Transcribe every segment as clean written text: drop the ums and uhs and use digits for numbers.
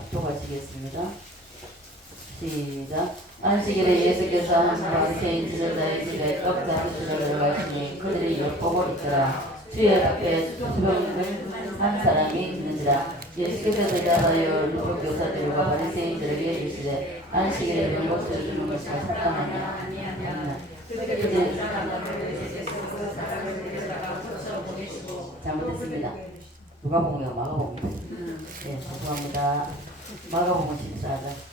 합독하시겠습니다. 시작. 안식일에 예수께서 한 바리새인 지도자의 집에 떡 잡으시러 들어가시니 그들이 엿보고 있더라. 주의 앞에 수병을 한 사람이 있는지라. 예수께서 대답하여 율법 교사들과 바리새인들에게 이르시되 안식일에 이런 것을 주는 것이 합당하냐. 잘못했습니다. 누가복음이요, 마가복음. 네, 죄송합니다. 마가복음 14장.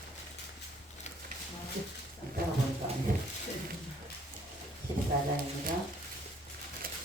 따라 보니까 안 돼. 14장입니다.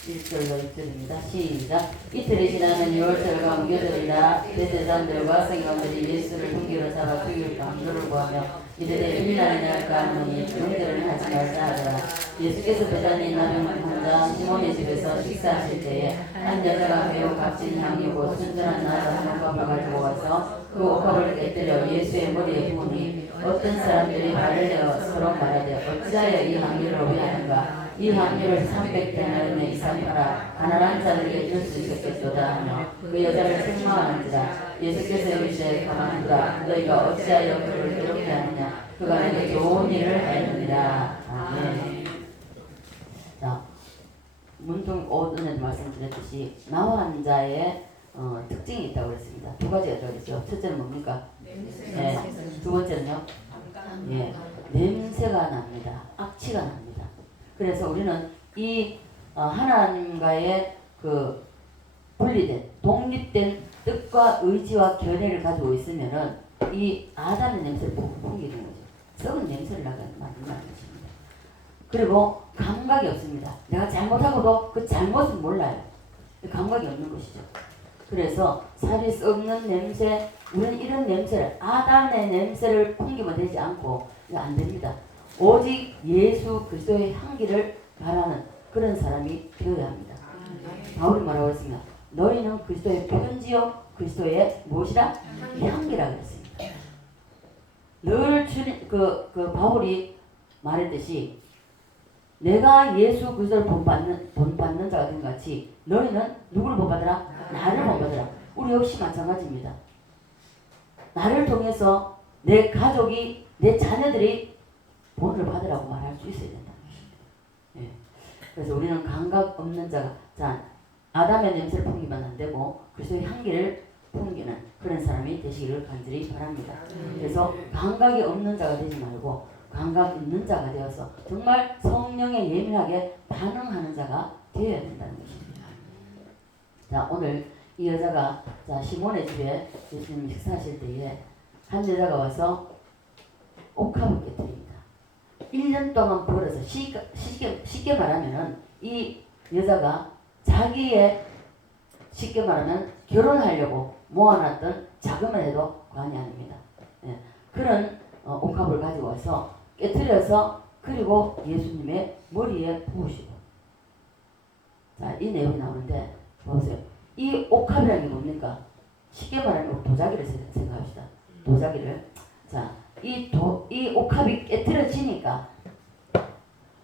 1절로 6절입니다. 시작. 이틀이 지나면 6월절과 무교절이라 대제사장들과 서기관들이 예수를 흉기로 잡아 죽일 강도를 구하며 이르되 유일하게 할까 하노니 용대를 하지 말자 하더라. 예수께서 베다니 나병 환자 시몬의 집에서 식사하실 때에 한 여자가 매우 값진 향이고 순전한 나라 한 컵을 가지고 와서 그 옥합을 깨뜨려 예수의 머리에 부으니 어떤 사람들이 말을 내어 서로 말하되 어찌하여 이 향유를 오해하는가. 이 향유를 300데나리온에 이상 팔아 가난한 자들에게 줄 수 있었겠도다 하며 그 여자를 책망하는지라. 예수께서 이르시되 가만두라. 너희가 어찌하여 그를 괴롭게 하느냐. 그가 내게 좋은 일을 하였느니라. 아멘. 자, 문통 오전에 말씀드렸듯이 나환 자의 특징이 있다고 그랬습니다. 두 가지가 있다고 그랬죠. 첫째는 뭡니까? 네. 두 번째는요? 예, 냄새가 납니다. 악취가 납니다. 그래서 우리는 이 하나님과의 그 분리된 독립된 뜻과 의지와 견해를 가지고 있으면은 이 아담의 냄새를 풍기는 거죠. 썩은 냄새를 나게 만든다는 것입니다. 그리고 감각이 없습니다. 내가 잘못하고도 그 잘못은 몰라요. 감각이 없는 것이죠. 그래서 살이 썩는 냄새, 우리는 이런 냄새를, 아담의 냄새를 풍기면 되지 않고 안 됩니다. 오직 예수 그리스도의 향기를 바라는 그런 사람이 되어야 합니다. 바울이 뭐라고 했습니까? 너희는 그리스도의 편지요 그리스도의 무엇이라? 향기라고 했습니다. 늘 바울이 말했듯이 내가 예수 그리스도를 본받는 자가 된 같이 너희는 누구를 본받으라? 나를 본받으라. 우리 역시 마찬가지입니다. 나를 통해서 내 가족이, 내 자녀들이 본을 받으라고 말할 수 있어야 된다. 예. 그래서 우리는 감각 없는 자가, 자, 아담의 냄새를 풍기면 안 되고 그리스도의 향기를 풍기는 그런 사람이 되시기를 간절히 바랍니다. 그래서 감각이 없는 자가 되지 말고 감각 있는 자가 되어서 정말 성령에 예민하게 반응하는 자가 되어야 된다는 것입니다. 자, 오늘 이 여자가 시몬의 집에 예수님 식사하실 때에 한 여자가 와서 옥합을 깨뜨립니다. 1년 동안 벌어서 쉽게 말하면 이 여자가 자기의 쉽게 말하면 결혼하려고 모아놨던 자금을 해도 관이 아닙니다. 예, 그런 옥합을 가지고 와서 깨뜨려서 그리고 예수님의 머리에 부으시고, 자, 이 내용이 나오는데 보세요. 이 옥합이라는 게 뭡니까? 쉽게 말하면 도자기를 생각합시다. 도자기를. 자, 이 옥합이 깨뜨려지니까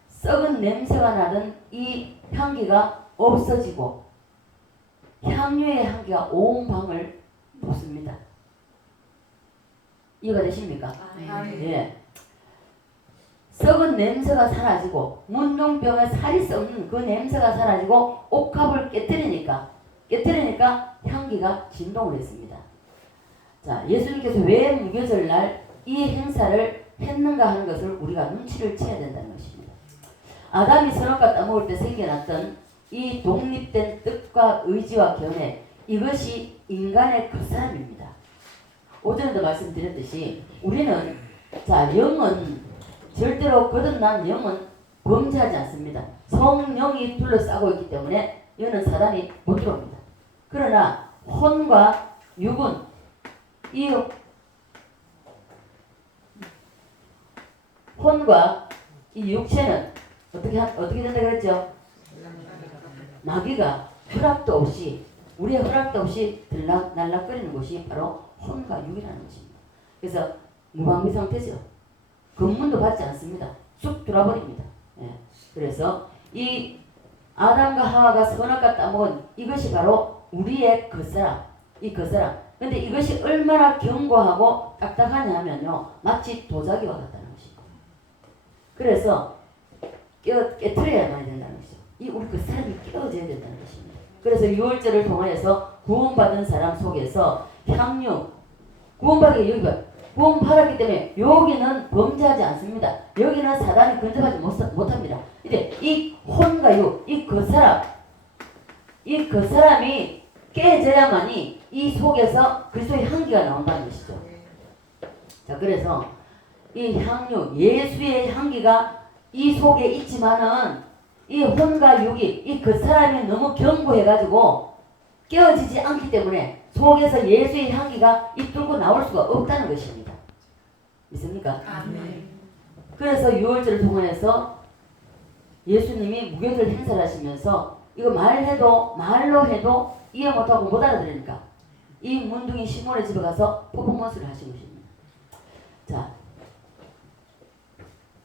썩은 냄새가 나던 이 향기가 없어지고 향유의 향기가 온 방을 돋습니다. 이해가 되십니까? 예. 썩은 냄새가 사라지고 문둥병에 살이 썩는 그 냄새가 사라지고 옥합을 깨뜨리니까 향기가 진동을 했습니다. 자, 예수님께서 왜 무교절날 이 행사를 했는가 하는 것을 우리가 눈치를 채야 된다는 것입니다. 아담이 선악과 따먹을 때 생겨났던 이 독립된 뜻과 의지와 견해, 이것이 인간의 겉사람입니다. 오전에도 말씀드렸듯이 우리는 영은 절대로 거듭난 영은 범죄하지 않습니다. 성령이 둘러싸고 있기 때문에 이는 사단이 못 들어옵니다. 그러나 혼과 육은 이 혼과 이 육체는 어떻게 된다 그랬죠? 마귀가 허락도 없이, 우리의 허락도 없이 날락거리는 것이 바로 혼과 육이라는 것입니다. 그래서 무방비 상태죠. 검문도 받지 않습니다. 쑥 돌아버립니다. 예. 그래서 이 아담과 하와가 선악과 따먹은 이것이 바로 우리의 겉사람, 이 겉사람, 근데 이것이 얼마나 견고하고 딱딱하냐 하면요. 마치 도자기와 같다는 것입니다. 그래서 깨트려야만 된다는 것이죠. 우리 그 사람이 깨어져야 된다는 것입니다. 그래서 6월절을 통하여서 구원받은 사람 속에서 향유, 구원받기 여기가 구원받았기 때문에 여기는 범죄하지 않습니다. 여기는 사단이 근접하지 못합니다. 근데 이 혼과 유, 이 그 사람이 깨져야만이 이 속에서 그리스도의 향기가 나온다는 것이죠. 자, 그래서 이 향유, 예수의 향기가 이 속에 있지만은 이 혼과 육이 이 그 사람이 너무 견고해가지고 깨어지지 않기 때문에 속에서 예수의 향기가 이 뚫고 나올 수가 없다는 것입니다. 믿습니까? 아멘. 그래서 6월절을 통해서 예수님이 무교절 행사를 하시면서 이거 말로 해도 이해 못하고 못 알아들으니까 이 문둥이 시몬의 집에 가서 퍼포먼스를 하신 것입니다. 자,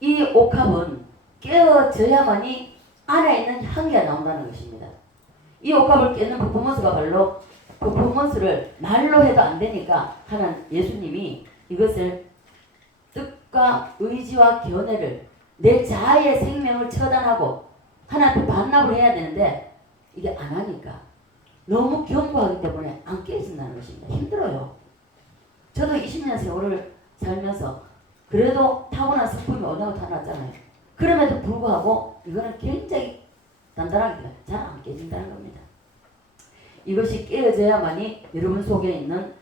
이 옥합은 깨어져야만이 안에 있는 향기가 나온다는 것입니다. 이 옥합을 깨는 퍼포먼스가 바로 퍼포먼스를 말로 해도 안 되니까 하는 예수님이 이것을 뜻과 의지와 견해를 내 자아의 생명을 처단하고 하나님 반납을 해야 되는데 이게 안 하니까 너무 견고하기 때문에 안 깨진다는 것입니다. 힘들어요. 저도 20년 세월을 살면서 그래도 타고난 성품이 온다고 타놨잖아요. 그럼에도 불구하고 이거는 굉장히 단단하게 잘 안 깨진다는 겁니다. 이것이 깨어져야만이 여러분 속에 있는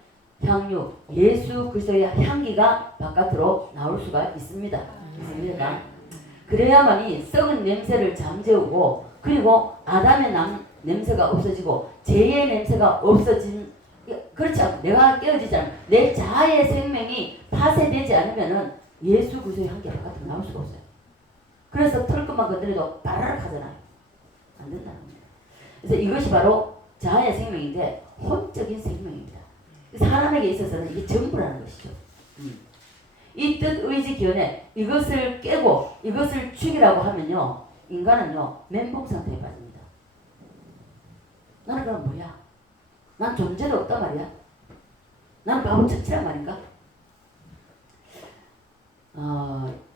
향유, 예수 그리스도의 향기가 바깥으로 나올 수가 있습니다. 있습니다. 그래야만이 썩은 냄새를 잠재우고 그리고 아담의 냄새가 없어지고 죄의 냄새가 없어진 그렇지 않고 내가 깨어지지 않으면 내 자아의 생명이 파쇄되지 않으면은 예수 그리스도의 향기가 바깥으로 나올 수가 없어요. 그래서 털끝만 건드려도 빠르르 하잖아요. 안 된다는 겁니다. 그래서 이것이 바로 자아의 생명인데 혼적인 생명입니다. 사람에게 있어서는 이게 전부라는 것이죠. 이 뜻, 의지, 견해 이것을 깨고 이것을 죽이라고 하면요. 인간은요. 멘붕 상태에 빠집니다. 나는 그럼 뭐야? 난 존재도 없단 말이야. 나는 바보 천치란 말인가?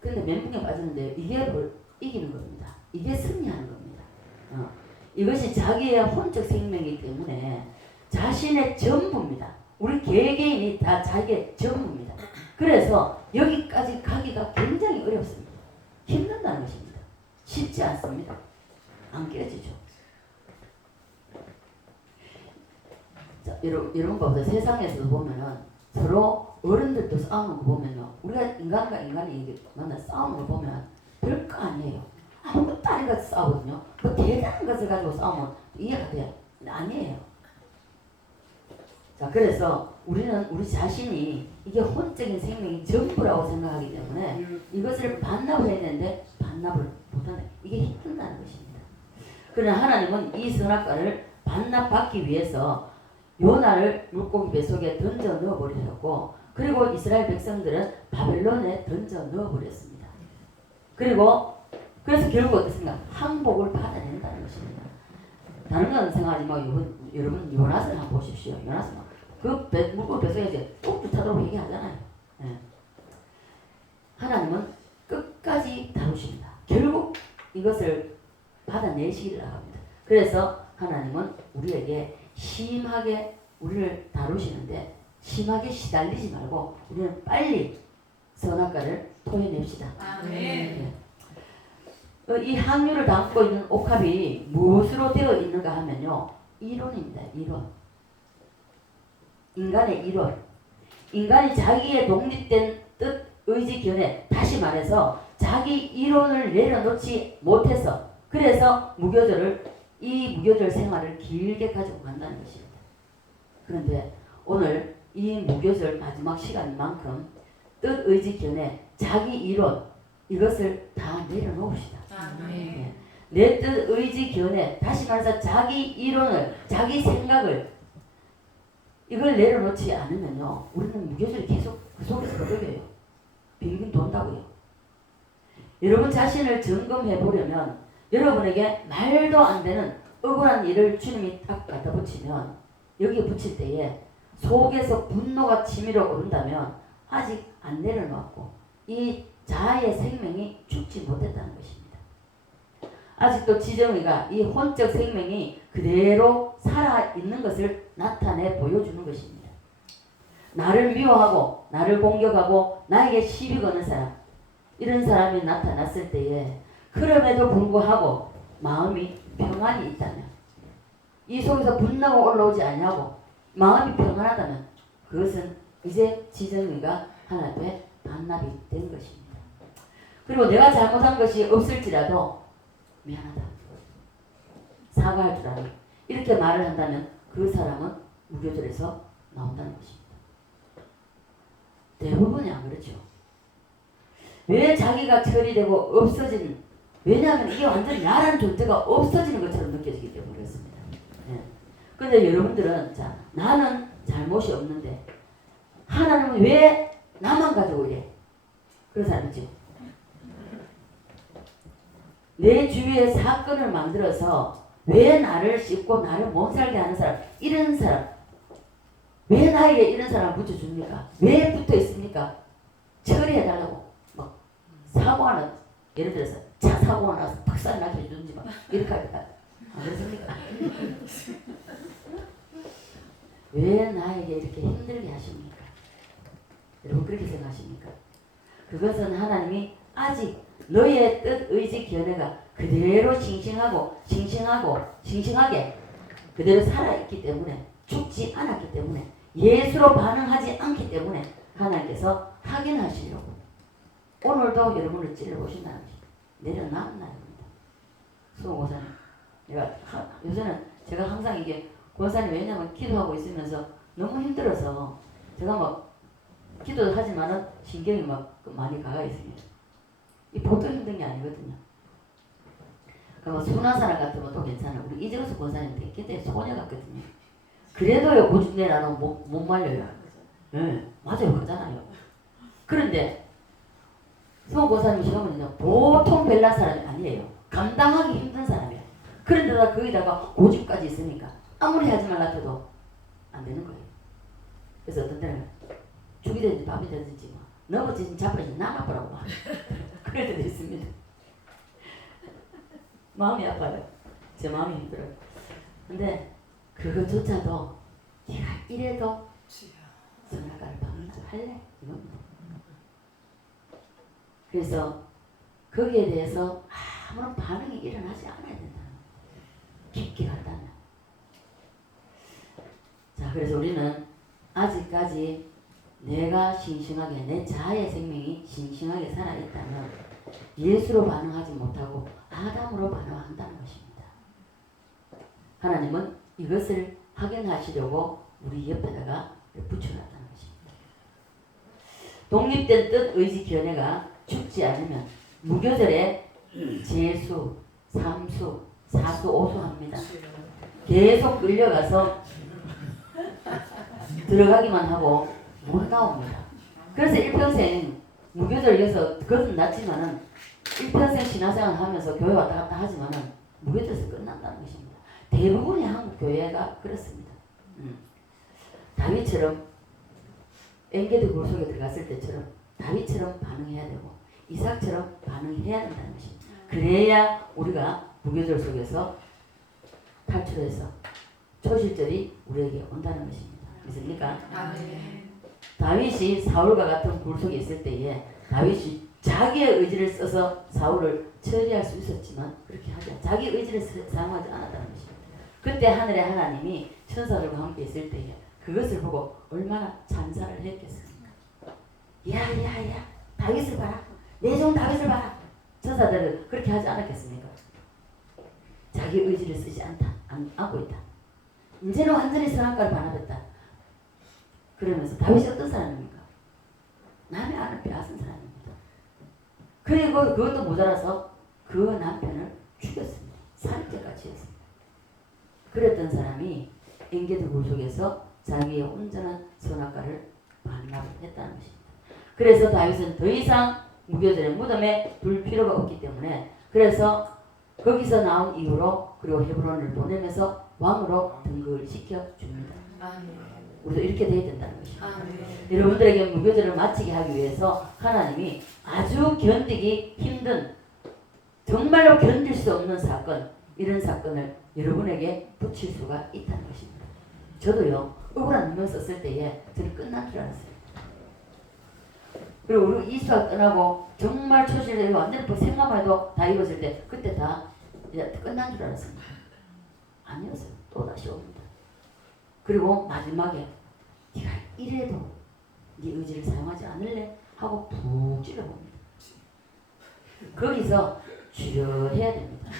근데 멘붕에 빠지는데 이게 뭘 이기는 겁니다. 이게 승리하는 겁니다. 이것이 자기의 혼적 생명이기 때문에 자신의 전부입니다. 우리 개개인이 다 자기의 전부입니다. 그래서 여기까지 가기가 굉장히 어렵습니다. 힘든다는 것입니다. 쉽지 않습니다. 안 깨지죠. 자, 이런 거 세상에서도 보면은 서로 어른들도 싸우는 거 보면요. 우리가 인간과 인간이 만나 싸우는 거 보면 별거 아니에요. 아무것도 아닌 것을 싸우거든요. 뭐 대단한 것을 가지고 싸우면 이해가 돼요. 근데 아니에요. 자, 그래서 우리는 우리 자신이 이게 혼적인 생명이 전부라고 생각하기 때문에 이것을 반납을 해야 되는데 반납을 못한다. 이게 힘든다는 것입니다. 그러나 하나님은 이 선악과를 반납받기 위해서 요나를 물고기 뱃속에 던져 넣어버리셨고 그리고 이스라엘 백성들은 바벨론에 던져 넣어버렸습니다. 그래서 결국 어떻습니까? 항복을 받아낸다는 것입니다. 다른 건 생각하지 말고 여러분 요나스를 한번 보십시오. 요나스 그 물고기 뱃속에 이제 꼭두 타도록 얘기하잖아요. 네. 하나님은 끝까지 다루십니다. 결국 이것을 받아내시기를 합니다. 그래서 하나님은 우리에게 심하게 우리를 다루시는데 심하게 시달리지 말고 우리는 빨리 선악과를 토해냅시다. 아멘. 네. 이 항유를 담고 있는 옥합이 무엇으로 되어 있는가 하면요. 이론입니다. 이론. 인간의 이론. 인간이 자기의 독립된 뜻, 의지, 견해 다시 말해서 자기 이론을 내려놓지 못해서 그래서 이 무교절 생활을 길게 가지고 간다는 것입니다. 그런데 오늘 이 무교절 마지막 시간인 만큼 뜻, 의지, 견해, 자기 이론 이것을 다 내려놓읍시다. 아멘. 내 뜻, 의지, 견해 다시 말해서 자기 이론을 자기 생각을 이걸 내려놓지 않으면요 우리는 무교절이 계속 그 속에서 거듭해요. 빙빙 돈다고요. 여러분 자신을 점검해 보려면 여러분에게 말도 안 되는 억울한 일을 주님이 딱 갖다 붙이면 여기에 붙일 때에 속에서 분노가 치밀어 오른다면 아직 안 내려놓았고 이 자아의 생명이 죽지 못했다는 것입니다. 아직도 지정의가 이 혼적 생명이 그대로 살아있는 것을 나타내 보여주는 것입니다. 나를 미워하고 나를 공격하고 나에게 시비 거는 사람, 이런 사람이 나타났을 때에 그럼에도 불구하고 마음이 평안이 있다면, 이 속에서 분노가 올라오지 않냐고 마음이 평안하다면 그것은 이제 지정의가 하나님의 반납이 된 것입니다. 그리고 내가 잘못한 것이 없을지라도 미안하다, 사과할 줄 아니, 이렇게 말을 한다면 그 사람은 무교절에서 나온다는 것입니다. 대부분이 안 그렇죠. 왜 자기가 처리되고 없어지는, 왜냐하면 이게 완전히 나라는 존재가 없어지는 것처럼 느껴지기 때문에 그렇습니다. 그런데 여러분들은 자, 나는 잘못이 없는데 하나님은 왜 나만 가지고 이래? 그런 사람 있죠. 내 주위에 사건을 만들어서 왜 나를 씹고 나를 못 살게 하는 사람, 이런 사람, 왜 나에게 이런 사람을 붙여줍니까? 왜 붙어 있습니까? 처리해달라고 막 사고 하나, 예를 들어서 차 사고가 나서 박살 나게 해주든지 막 이렇게 할까? 안 그렇습니까? 왜 나에게 이렇게 힘들게 하십니까? 여러분 그렇게 생각하십니까? 그것은 하나님이 아직 너의 뜻, 의지, 견해가 그대로 싱싱하게 그대로 살아있기 때문에, 죽지 않았기 때문에, 예수로 반응하지 않기 때문에 하나님께서 확인하시려고 오늘도 여러분을 찔러보신다는 것입니다. 내려놓은 날입니다. 수호 고사님, 요새는 제가 항상 이게 고사님, 왜냐면 기도하고 있으면서 너무 힘들어서 제가 막 기도도 하지만은 신경이 막 많이 가가 있습니다. 이 보통 힘든 게 아니거든요. 그럼 순한 사람 같으면 또 괜찮아요. 우리 이정수 권사님 되게 소녀 같거든요. 그래도요, 고집내 나는 못 말려요. 네, 맞아요, 그러잖아요. 그런데 송 권사님 시험은요, 보통 별난 사람이 아니에요. 감당하기 힘든 사람이에요. 그런데다 거기다가 고집까지 있으니까 아무리 하지 말라 해도 안 되는 거예요. 그래서 어떤 때는 죽이 되든지 밥이 되든지 뭐 넘어지든 잡아지든 나가보라고 막 그럴 때도 있습니다. 마음이 아파요. 제 마음이 힘들어요. 근데 그것조차도 내가 이래도 선악과를 할래? 이겁니다. 그래서 거기에 대해서 아무런 반응이 일어나지 않아야 된다. 깊게 간다면. 자, 그래서 우리는 아직까지 내가 싱싱하게, 내 자아의 생명이 싱싱하게 살아있다면 예수로 반응하지 못하고 아담으로 반응한다는 것입니다. 하나님은 이것을 확인하시려고 우리 옆에다가 붙여놨다는 것입니다. 독립된 뜻, 의지, 견해가 죽지 않으면 무교절에 재수, 삼수, 사수, 오수 합니다. 계속 끌려가서 들어가기만 하고 못 나옵니다. 그래서 일평생 무교절에서 그것은 낫지만은 일평생 신앙생활 하면서 교회 왔다 갔다 하지만은 무교절에서 끝난다는 것입니다. 대부분의 한국 교회가 그렇습니다. 다윗처럼 엔게디 굴 속에 들어갔을 때처럼 다윗처럼 반응해야 되고 이삭처럼 반응해야 된다는 것입니다. 그래야 우리가 무교절 속에서 탈출해서 초실절이 우리에게 온다는 것입니다. 믿습니까? 다윗이 사울과 같은 굴 속에 있을 때에 다윗이 자기의 의지를 써서 사울을 처리할 수 있었지만 그렇게 하지 않, 자기 의지를 사용하지 않았다는 것입니다. 그때 하늘의 하나님이 천사들과 함께 있을 때에 그것을 보고 얼마나 찬사를 했겠습니까? 야야야, 다윗을 봐라, 내 종 다윗을 봐라. 천사들은 그렇게 하지 않았겠습니까? 자기 의지를 쓰지 않고 있다. 이제는 완전히 선악과를 반합했다. 그러면서 다윗이 어떤 사람입니까? 남의 아를 빼앗은 사람입니다. 그리고 그것도 모자라서 그 남편을 죽였습니다. 살인죄까지 했습니다. 그랬던 사람이 엔게디 굴 속에서 자기의 온전한 선악과를 반납했다는 것입니다. 그래서 다윗은 더 이상 무교절의 무덤에 둘 필요가 없기 때문에, 그래서 거기서 나온 이후로 그리고 헤브론을 보내면서 왕으로 등극을 시켜줍니다. 우리도 이렇게 돼야 된다는 것입니다. 네. 여러분들에게 무교절을 마치게 하기 위해서 하나님이 아주 견디기 힘든 정말로 견딜 수 없는 사건, 이런 사건을 여러분에게 붙일 수가 있다는 것입니다. 저도요, 억울한 누명 썼을 때에 저는 끝난 줄 알았어요. 그리고 우리 이수가 떠나고 정말 초실에 완전히 생각만 해도 다 이루어질 때 그때 다 이제 끝난 줄 알았습니다. 아니었어요. 또 다시 옵니다. 그리고 마지막에 네가 이래도 네 의지를 사용하지 않을래? 하고 푹 찔러봅니다. 거기서 주여 해야 됩니다.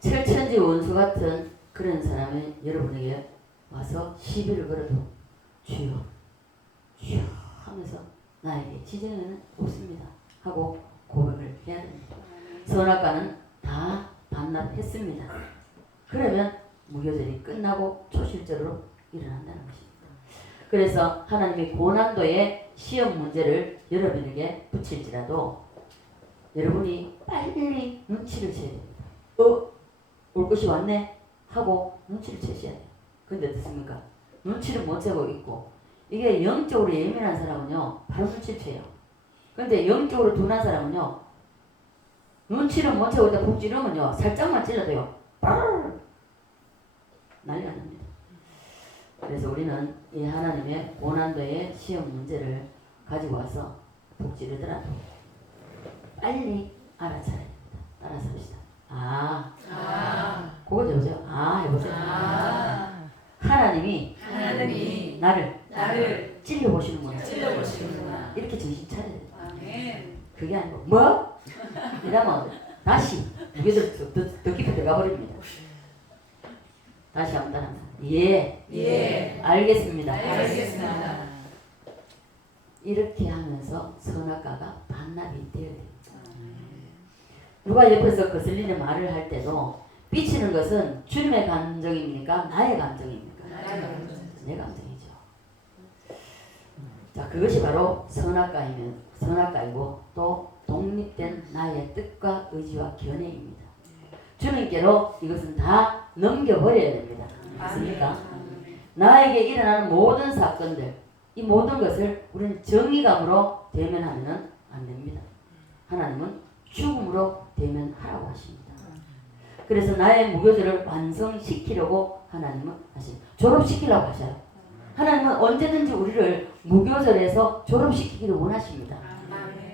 철천지 원수 같은 그런 사람이 여러분에게 와서 시비를 걸어도 주여 주여 하면서 나에게 지정에는 없습니다 하고 고백을 해야 됩니다. 선악과는 다 반납했습니다. 그러면 무교절이 끝나고 초실절로 일어난다는 것입니다. 그래서 하나님이 고난도의 시험 문제를 여러분에게 붙일지라도 여러분이 빨리 눈치를 채야 됩니다. 올 것이 왔네 하고 눈치를 채셔야 돼요. 근데 어떻습니까? 눈치를 못 채고 있고, 이게 영적으로 예민한 사람은요 바로 눈치를 채요. 근데 영적으로 둔한 사람은요 눈치를 못 채고 있다 푹 찌르면요 살짝만 찔러도요 바로 난리가 납니다. 그래서 우리는 이 하나님의 고난도의 시험 문제를 가지고 와서 푹 찌르더라도 빨리 알아차려야 됩니다. 따라서 합시다. 그거 해보세요. 해보세요. 하나님이 나를 찔러보시는구나. 이렇게 정신 차려야 돼요. 그게 아니고 뭐? 이러면 다시 무게들 더 깊이 들어가 버립니다. 다시 한번 따라합니다. 예. 알겠습니다. 이렇게 하면서 선악과가 반납이 되어야 됩니다. 누가 옆에서 거슬리는 말을 할 때도 삐치는 것은 주님의 감정입니까? 나의 감정입니까? 내 감정이죠. 자, 그것이 바로 선악과이고 또 독립된 나의 뜻과 의지와 견해입니다. 주님께로 이것은 다 넘겨버려야 됩니다. 맞습니까? 나에게 일어나는 모든 사건들, 이 모든 것을 우리는 정의감으로 대면하면 안 됩니다. 하나님은 죽음으로 대면하라고 하십니다. 그래서 나의 무교절을 완성시키려고 하나님은 졸업시키려고 하셔요. 하나님은 언제든지 우리를 무교절에서 졸업시키기를 원하십니다.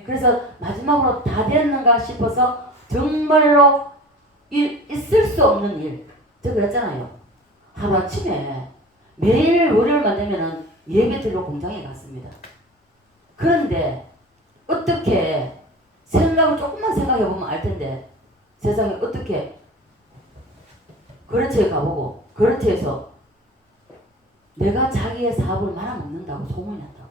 그래서 마지막으로 다 됐는가 싶어서 정말로 있을 수 없는 일, 제가 그랬잖아요. 하루아침에 매일 월요일만 되면 예배드리러 공장에 갔습니다. 그런데 어떻게 조금만 생각해보면 알 텐데 세상에 어떻게 거래처에 가보고 거래처에서 내가 자기의 사업을 말아먹는다고 소문이 났다고.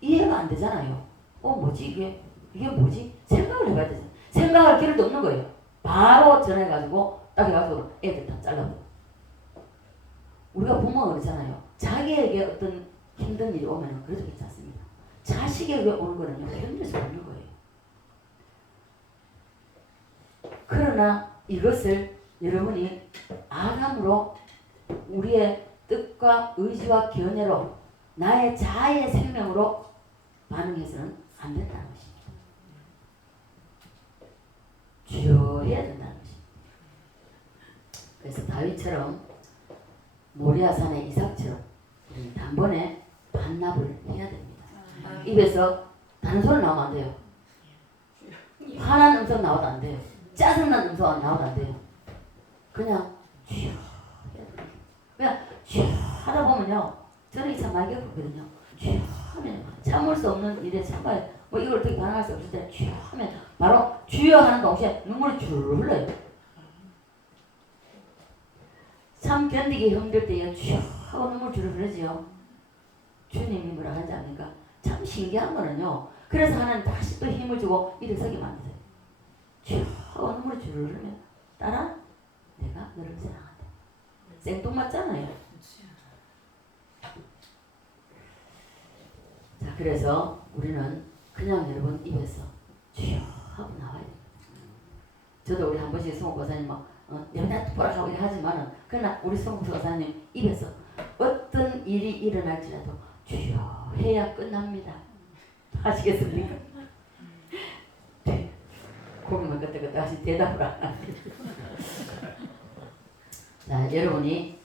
이해가 안 되잖아요. 뭐지 이게 뭐지? 생각을 해봐야 되잖아요. 생각할 기회도 없는 거예요. 바로 전화해가지고 딱 해가지고 애들 다 잘라버려. 우리가 부모가 그러잖아요. 자기에게 어떤 힘든 일이 오면 그래도 괜찮습니다. 자식에게 오는 거는요 견딜 수 없는 거예요. 그러나 이것을 여러분이 아담으로 우리의 뜻과 의지와 견해로 나의 자아의 생명으로 반응해서는 안 된다는 것입니다. 주여 해야 된다는 것입니다. 그래서 다윗처럼 모리아산의 이삭처럼 우리는 단번에 반납을 해야 됩니다. 입에서 단소리 나오면 안 돼요. 화난 음성 나와도 안 돼요. 짜증난 음성 나와도 안 돼요. 그냥 주여 그냥 주여 하다 보면요 저는 참 많이 겪었거든요. 주여 하면 참을 수 없는 일에 참아요. 이걸 어떻게 반응할 수 없을 때 주여 하면 바로 주여 하는 동시에 눈물이 줄 흘러요. 참 견디기 힘들 때에 주여 하고 눈물 줄 흐르지요. 주님이 뭐라 하는지 압니까? 참 신기한 거는요. 그래서 하나님 다시 또 힘을 주고 일어서게 만드세요. 주여 하고 눈물이 줄 흐르면 따라 내가 너를 사랑한다. 생뚱맞잖아요. 자, 그래서 우리는 그냥 여러분 입에서 주여 하고 나와야 돼요. 저도 우리 한 번씩 송옥 권사님 내가 돌아가고 하지만은 그러나 우리 성부사님 입에서 어떤 일이 일어날지라도 주여 해야 끝납니다. 아시겠습니까? 네. 고민만 그때그때 다시 대답을 안 하네. 자, 여러분이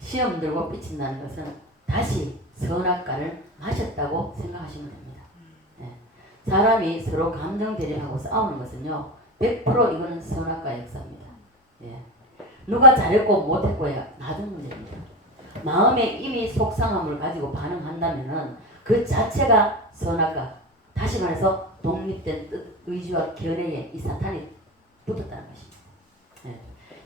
시험 들고 삐친다는 것은 다시 선악과를 마셨다고 생각하시면 됩니다. 네. 사람이 서로 감정 대립하고 싸우는 것은요 100% 이거는 선악과의 역사입니다. 예. 누가 잘했고 못했고야 나중 문제입니다. 마음에 이미 속상함을 가지고 반응한다면은 그 자체가 선악과, 다시 말해서 독립된 뜻, 의지와 견해에 이 사탄이 붙었다는 것입니다. 예.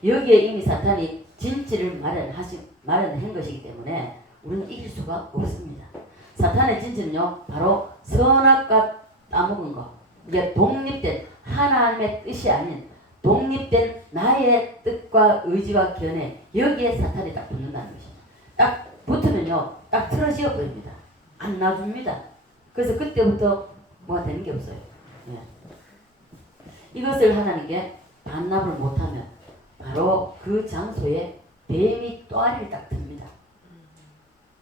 여기에 이미 사탄이 진지를 마련한 것이기 때문에 우리는 이길 수가 없습니다. 사탄의 진지는요 바로 선악과 따먹은 것, 이게 독립된 하나님의 뜻이 아닌 독립된 나의 뜻과 의지와 견해, 여기에 사탄이 딱 붙는다는 것입니다. 딱 붙으면요 딱 틀어지어 버립니다. 안 놔줍니다. 그래서 그때부터 뭐가 되는 게 없어요. 예. 이것을 하나님께 반납을 못하면 바로 그 장소에 뱀이 또아리를 딱 듭니다.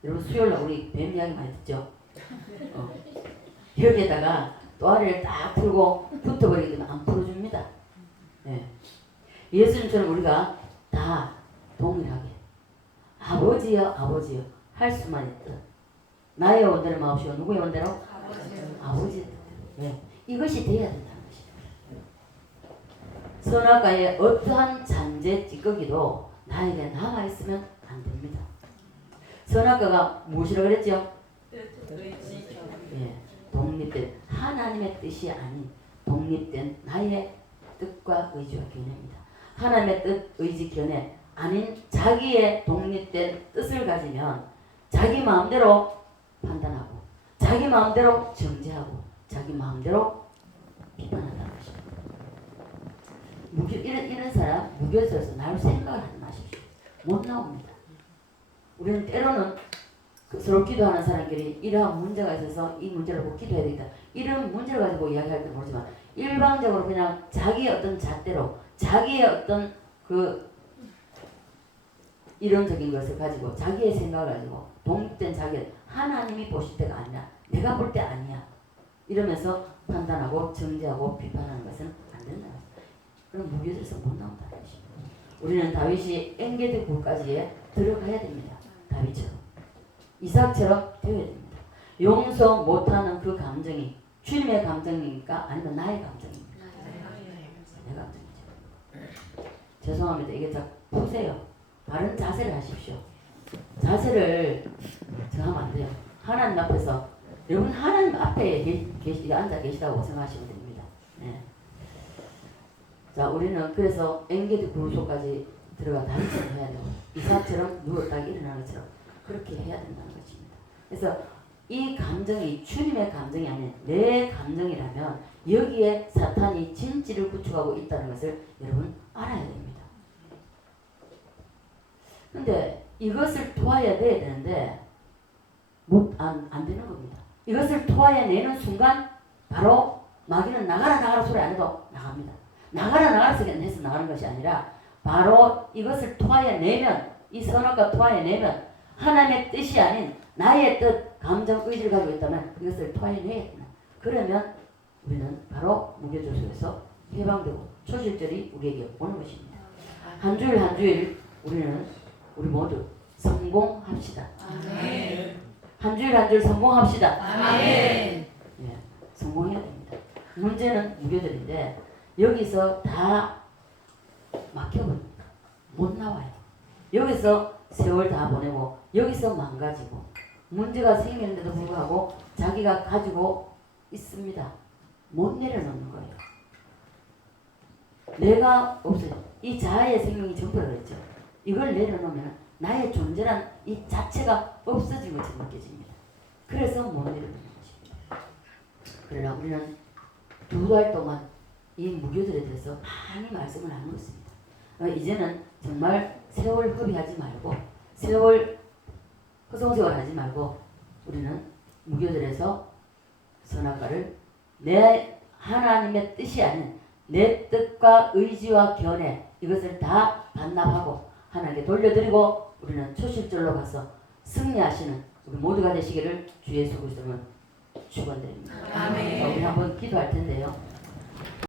여러분 수요일날 우리 뱀 이야기 많이 듣죠? 여기에다가 또아리를 딱 풀고 붙어버리게 되면 안 풀어줍니다. 예. 예수님처럼 우리가 다 동일하게 아버지여 아버지여 할 수만 있듯 나의 원대로 마옵시고 누구의 원대로? 아버지의 뜻대로. 예. 이것이 돼야 된다는 것입니다. 선악과의 어떠한 잔재 찌꺼기도 나에게 남아있으면 안 됩니다. 선악과가 무엇이라고 그랬죠? 예. 독립된 하나님의 뜻이 아닌 독립된 나의 뜻과 의지와 견해입니다. 하나님의 뜻, 의지, 견해 아닌 자기의 독립된 뜻을 가지면 자기 마음대로 판단하고 자기 마음대로 정죄하고 자기 마음대로 비판한다는 것입니다. 이런 사람 무교에서 나를 생각을 하지 마십시오. 못 나옵니다. 우리는 때로는 서로 기도하는 사람끼리 이러한 문제가 있어서 이 문제를 보고 기도해야 되겠다. 이런 문제를 가지고 이야기할 때 모르지만 일방적으로 그냥 자기의 어떤 잣대로 자기의 어떤 그 이론적인 것을 가지고 자기의 생각을 가지고 독립된 자기 하나님이 보실 때가 아니라 내가 볼 때 아니야 이러면서 판단하고 정죄하고 비판하는 것은 안 된다. 그럼 무교에서 못 나온다는 것입니다. 우리는 다윗이 엔게디 굴까지에 들어가야 됩니다. 다윗처럼 이삭처럼 되어야 됩니다. 용서 못하는 그 감정이 주님의 감정입니까? 아니면 나의 감정입니까? 내 감정이죠. 죄송합니다. 이게 자 보세요. 바른 자세를 하십시오. 자세를 정하면 안 돼요. 하나님 앞에서 여러분 하나님 앞에 앉아 계시다고 생각하시면 됩니다. 네. 자 우리는 그래서 엔게디 굴소까지 들어가 다윗처럼 해야 되고 이삭처럼 누웠다가 일어나는 것처럼 그렇게 해야 된다는 것입니다. 그래서 이 감정이 주님의 감정이 아닌 내 감정이라면 여기에 사탄이 진지를 구축하고 있다는 것을 여러분 알아야 됩니다. 근데 이것을 토해야 돼야 되는데 안 되는 겁니다. 이것을 토해내는 순간 바로 마귀는 나가라 소리 안 해도 나갑니다. 나가라 소리 안 해서 나가는 것이 아니라 바로 이것을 토해내면 이 선악과 토해내면 하나님의 뜻이 아닌 나의 뜻, 감정, 의지를 가지고 있다면 이것을 토해내야 된다. 그러면 우리는 바로 무교조소에서 해방되고 초실절이 우리에게 오는 것입니다. 한 주일 우리 모두 성공합시다. 아멘. 한 주일 성공합시다. 아멘. 예, 성공해야 됩니다. 문제는 무교절인데 여기서 다 막혀버립니다. 못 나와요. 여기서 세월 다 보내고 여기서 망가지고 문제가 생기는데도 불구하고 자기가 가지고 있습니다. 못 내려놓는 거예요. 내가 없어요. 이 자아의 생명이 전부라 그랬죠. 이걸 내려놓으면 나의 존재란 이 자체가 없어진 것처럼 느껴집니다. 그래서 못 내려놓는 것입니다. 그러나 우리는 2달 동안 이 무교절에 대해서 많이 말씀을 나누고 있습니다. 이제는 정말 세월 허비하지 말고 세월 허송세월 하지 말고 우리는 무교절에서 선악과를 내 하나님의 뜻이 아닌 내 뜻과 의지와 견해 이것을 다 반납하고 하나님께 돌려드리고 우리는 초실절로 가서 승리하시는 우리 모두가 되시기를 주 예수 그리스도는 축원드립니다. 아멘. 우리 한번 기도할 텐데요.